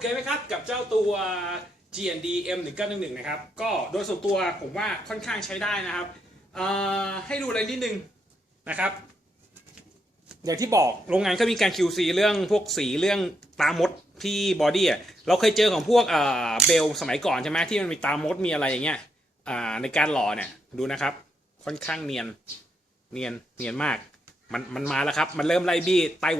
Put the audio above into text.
เคไหมครับ กับเจ้าตัว GND M1911 นะครับ ก็โดยส่วนตัวผมว่าค่อนข้างใช้ได้นะครับ ให้ดูอะไรนิดนึงนะครับ อย่างที่บอกโรงงานก็มีการ QC เรื่องพวกสีเรื่องตามดที่บอดี้อะเราเคยเจอของพวกเบลสมัยก่อนใช่ไหมที่มันมีตามดมีอะไรอย่างเงี้ยในการหล่อเนี่ยดูนะครับ ค่อนข้างเนียนเนียนเนียนมาก มันมันมาแล้วครับ มันเริ่มไล่บี้ไต้หวัน